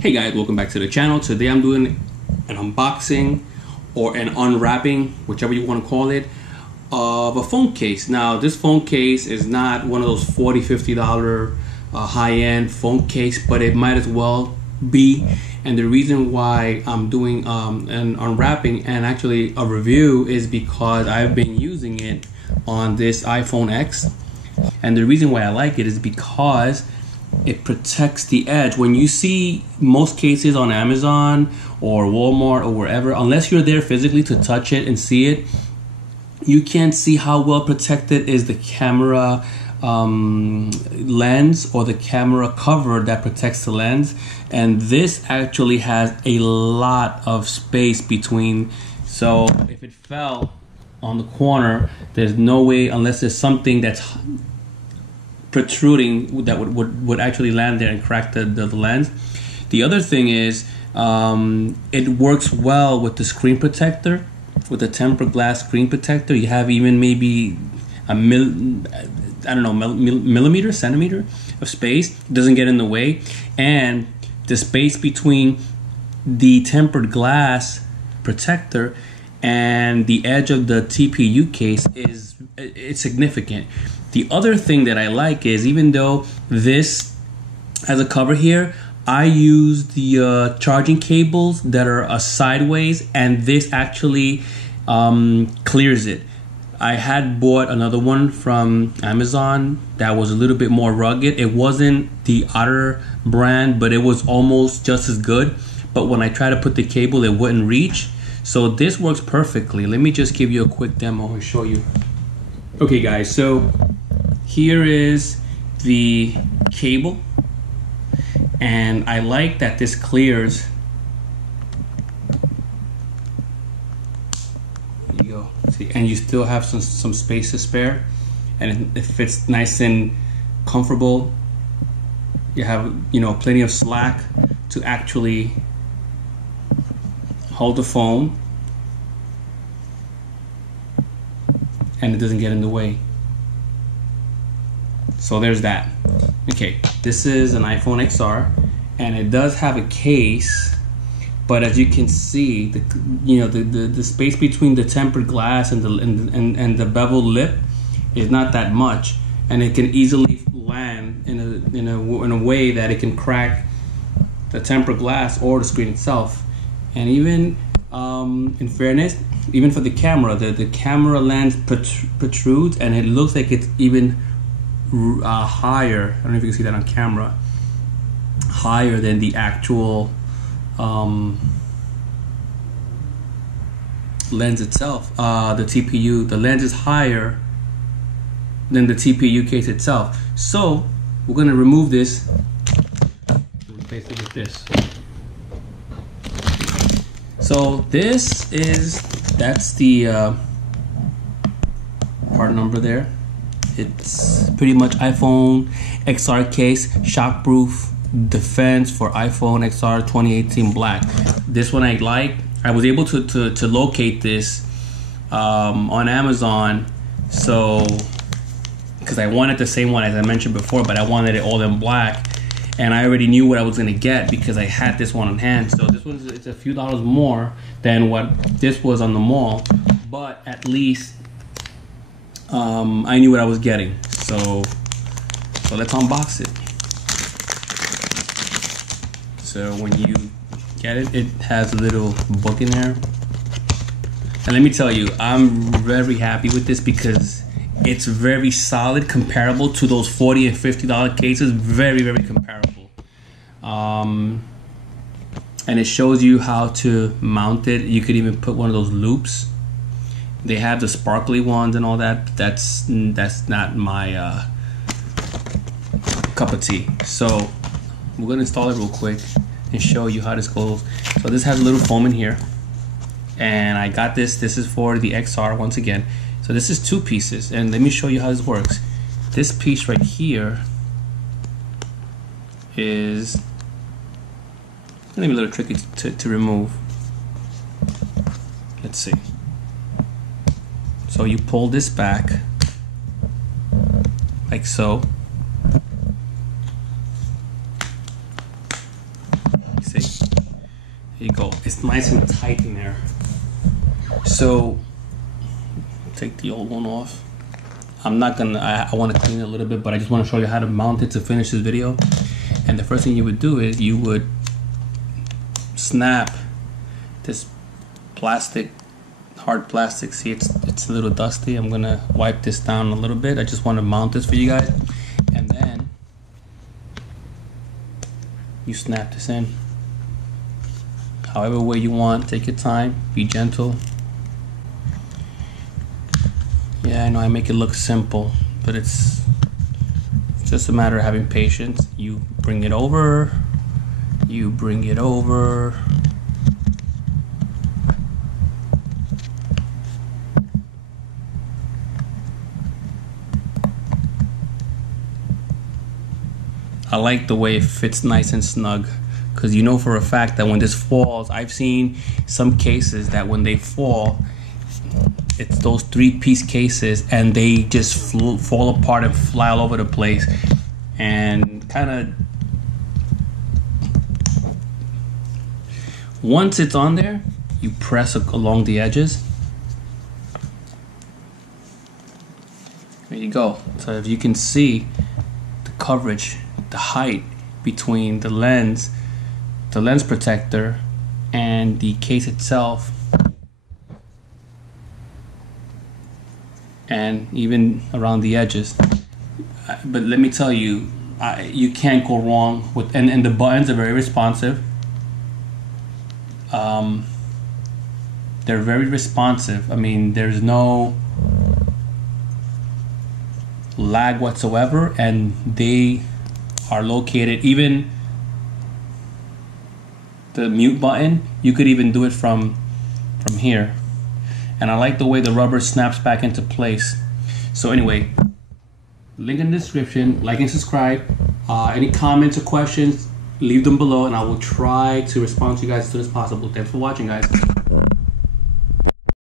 Hey guys, welcome back to the channel. Today I'm doing an unboxing or an unwrapping, whichever you want to call it, of a phone case. Now this phone case is not one of those $40–50 high-end phone case, but it might as well be. And the reason why I'm doing an unwrapping and actually a review is because I've been using it on this iPhone X, and the reason why I like it is because it protects the edge. When you see most cases on Amazon or Walmart or wherever, unless you're there physically to touch it and see it, you can't see how well protected is the camera lens or the camera cover that protects the lens. And this actually has a lot of space between, so if it fell on the corner, there's no way, unless there's something that's protruding, that would actually land there and crack the lens. The other thing is it works well with the screen protector, with the tempered glass screen protector. You have even maybe a centimeter of space. It doesn't get in the way, and the space between the tempered glass protector and the edge of the TPU case it's significant. The other thing that I like is, even though this has a cover here, I use the charging cables that are sideways, and this actually clears it. I had bought another one from Amazon that was a little bit more rugged. It wasn't the Otter brand, but it was almost just as good. But when I tried to put the cable, it wouldn't reach. So this works perfectly. Let me just give you a quick demo and show you. Okay guys, so here is the cable, and I like that this clears. There you go. See, and you still have some space to spare, and it fits nice and comfortable. You have, plenty of slack to actually hold the phone, and it doesn't get in the way. So there's that. Okay, this is an iPhone XR, and it does have a case, but as you can see, the space between the tempered glass and the beveled lip is not that much, and it can easily land in a way that it can crack the tempered glass or the screen itself. And even in fairness, even for the camera, the camera lens protrudes, and it looks like it's even higher. I don't know if you can see that on camera. Higher than the actual lens itself. The TPU, the lens is higher than the TPU case itself. So we're gonna remove this and replace it with this. So that's the part number there. It's pretty much iPhone XR case, shockproof defense for iPhone XR 2018 black. This one I like. I was able to locate this on Amazon, so because I wanted the same one as I mentioned before, but I wanted it all in black, and I already knew what I was gonna get because I had this one on hand. So this one's, it's a few dollars more than what this was on the mall, but at least I knew what I was getting. So let's unbox it. So when you get it, it has a little book in there. And let me tell you, I'm very happy with this because it's very solid, comparable to those $40 and $50 cases. Very, very comparable. And it shows you how to mount it. You could even put one of those loops. They have the sparkly ones and all that. That's not my cup of tea. So we're gonna install it real quick and show you how this goes. So this has a little foam in here, and I got this. This is for the XR once again. So this is two pieces, and let me show you how this works. This piece right here is gonna be a little tricky to remove. Let's see. So you pull this back like so. There you go. It's nice and tight in there. So take the old one off. I'm not gonna, I want to clean it a little bit, but I just want to show you how to mount it to finish this video. And the first thing you would do is you would snap this plastic, hard plastic. See, it's a little dusty. I'm gonna wipe this down a little bit. I just want to mount this for you guys. And then you snap this in however way you want. Take your time, be gentle. Yeah, I know I make it look simple, but it's just a matter of having patience. You bring it over, you bring it over. I like the way it fits nice and snug, because you know for a fact that when this falls, I've seen some cases that when they fall, it's those 3-piece cases and they just fall apart and fly all over the place, and kind of once it's on there, you press along the edges. There you go. So if you can see the coverage, the height between the lens protector and the case itself, and even around the edges. But let me tell you, you can't go wrong with, and the buttons are very responsive. They're very responsive. I mean, there's no lag whatsoever, and they are located, even the mute button, you could even do it from here. And I like the way the rubber snaps back into place. So anyway, link in the description, like and subscribe. Any comments or questions, leave them below and I will try to respond to you guys as soon as possible. Thanks for watching, guys.